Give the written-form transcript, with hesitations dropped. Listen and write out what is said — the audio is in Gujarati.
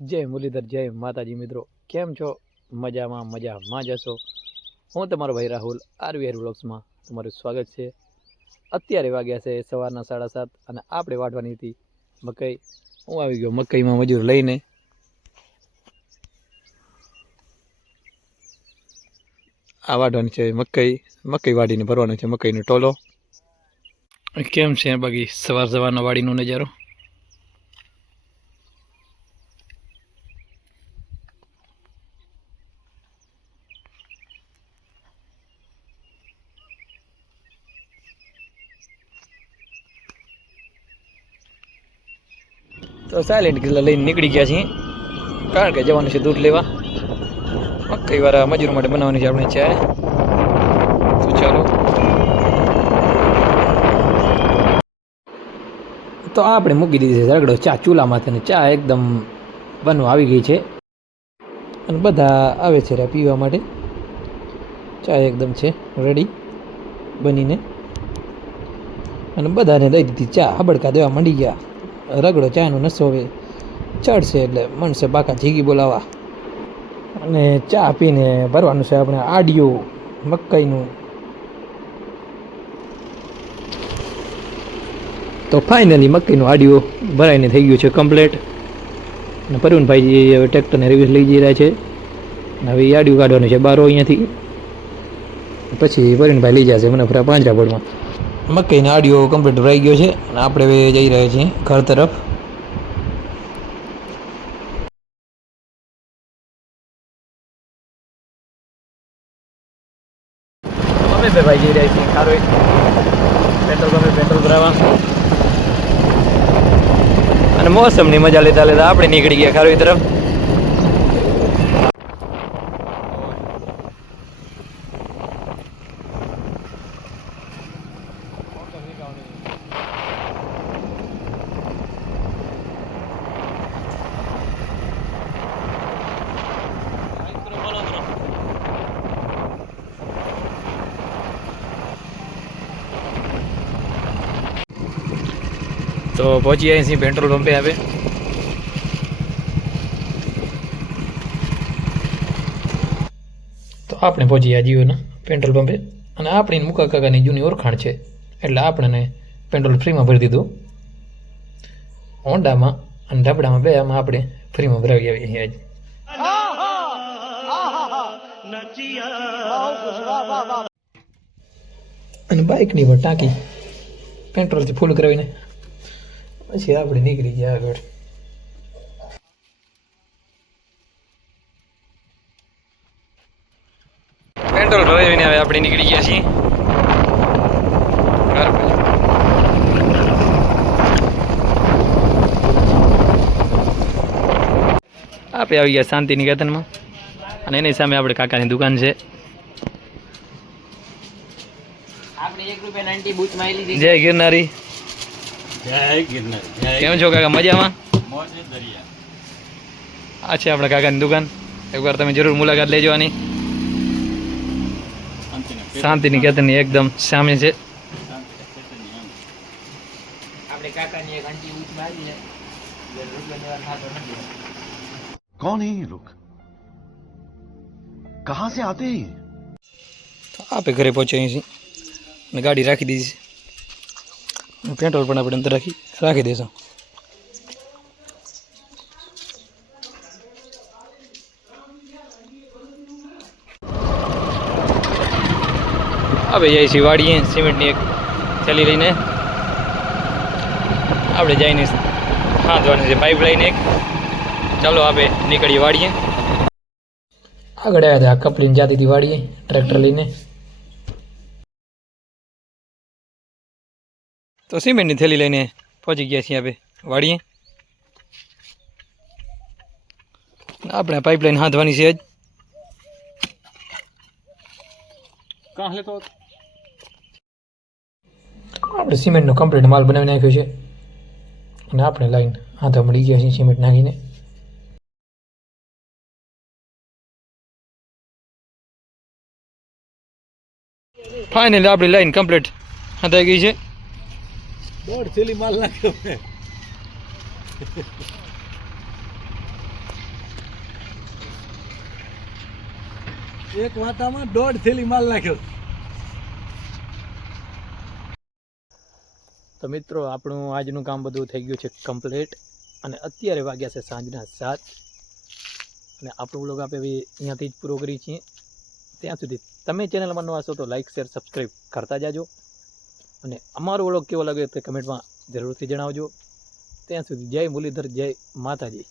જય મુરલીધર, જય માતાજી. મિત્રો કેમ છો? મજામાં જશો. હું તમારો ભાઈ રાહુલ આરવીઆર વ્લોગ્સમાં તમારું સ્વાગત છે. અત્યારે વાગ્યા છે સવારના 7:30 અને આપણે વાઢવાની હતી મકઈ. હું આવી ગયો મકઈમાં મજૂર લઈને. આ વાઢવાની છે મકઈ વાઢીને ભરવાનો છે મકઈનો ટોલો. કેમ છે બાકી સવારનો વાડીનો નજારો? તો સાયલેન્ટ કિલ્લા લઈને નીકળી ગયા છીએ, કારણ કે જવાનું છે દૂધ લેવા. મકઈ વાળા મજૂર માટે બનાવવાની છે આપણે ચા. તો ચાલો. તો આપણે મૂકી દીધી છે રગડો ચા ચૂલામાંથી, ચા એકદમ બનવા આવી ગઈ છે અને બધા આવે છે પીવા માટે. ચા એકદમ છે રેડી બનીને અને બધાને દઈ દીધી ચા. હબડકા દેવા માંડી ગયા. રગડો ચાનો નશો હવે ચડશે એટલે મનસે બાકા જીગી બોલાવા અને ચા પીને ભરવાનું છે આપણે આડિયું મકઈનું. તો ફાઇનલી મકઈનું આડિયું ભરાઈને થઈ ગયું છે કમ્પ્લીટ. અને પરવીનભાઈ હવે ટ્રેક્ટરને રિવ્યુ લઈ જઈ રહ્યા છે. હવે એ આડિયું કાઢવાનું છે બારો અહીંયાથી, પછી પરવીનભાઈ લઈ જશે મને ફરા પાંજરાપોળમાં. મકઈનો આડિયો કમ્પ્લીટ ભરાઈ ગયો છે અને આપણે હવે જઈ રહ્યા છીએ ઘર તરફ. અમે બે ભાઈ જઈ રહ્યા છીએ ખારોઈ પેટ્રોલ ભરાવા અને મોસમની મજા લેતા લેતા આપણે નીકળી ગયા ખારોઈ તરફ. તો પહોંચી જાય છીએ પેટ્રોલ પંપે. આવે તો આપણે પહોંચી ગયા જીઓના પેટ્રોલ પંપે અને આપણી મુકા કાકાની જૂની ઓળખાણ છે એટલે આપણને પેટ્રોલ ફ્રીમાં ભરી દીધું. હોન્ડામાં અને ઢબડામાં બે આમાં આપણે ફ્રીમાં ભરાવી આવીએ છીએ આજ. અને બાઇકની પણ ટાંકી પેટ્રોલથી ફૂલ કરાવીને પછી આપણે નીકળી ગયા આગળ. પેટ્રોલ ભરાવીને હવે આપણે નીકળી ગયા છીએ આપણે આવી ગયા શાંતિ નિકેતનમાં અને એની સામે આપણે કાકાની દુકાન છે. જય ગિરનારી. કેમ છો કાકા? મજામાં? આ છે આપણા કાકાની દુકાન. એકવાર તમે જરૂર મુલાકાત લેજો આની. શાંતિ નિકેતનની એકદમ સામે છે. कौन है ये लोग? कहां से आते हैं? આપે ઘરે પહોંચ્યા છીએ અને ગાડી રાખી દીધી છે. પેટ્રોલ પણ આપણે અંદર રાખી દઈશું. હવે જઈએ છીએ વાડીએ સિમેન્ટની એક થેલી લઈને. આપણે જઈને હાંધવાની છે પાઇપલાઇન એક. ચાલો આપણે નીકળીએ વાડીએ. આગળ આવ્યા હતા કપલીને જાતી હતી વાડીએ ટ્રેક્ટર લઈને. તો સિમેન્ટની થેલી લઈને પહોંચી ગયા છીએ આપણે વાડીએ. આપણે પાઇપલાઇન હાંધવાની છે જ. આપણે સિમેન્ટનો કમ્પ્લીટ માલ બનાવી નાખ્યો છે અને આપણે લાઈન હાથા મળી ગયા છીએ સિમેન્ટ નાખીને. ફાઇનલી આપણી લાઈન કમ્પ્લીટ હાથાઈ ગઈ છે. દોઢ થેલી માલ નાખ્યો. એક વાટામાં 1.5 થેલી માલ નાખ્યો. તો મિત્રો આપણું આજનું કામ બધું થઈ ગયું છે કમ્પ્લીટ અને અત્યારે વાગ્યા છે સાંજના 7 અને આપણું વ્લોગ આપણે હવે અહીંયાથી જ પૂરો કરીએ છીએ. ત્યાં સુધી તમે ચેનલમાં નવા છો તો લાઇક શેર સબસ્ક્રાઈબ કરતા જાજો અને અમારો વ્લોગ કેવો લાગ્યો તે કમેન્ટમાં જરૂરથી જણાવજો. ત્યાં સુધી જય મુરલીધર, જય માતાજી.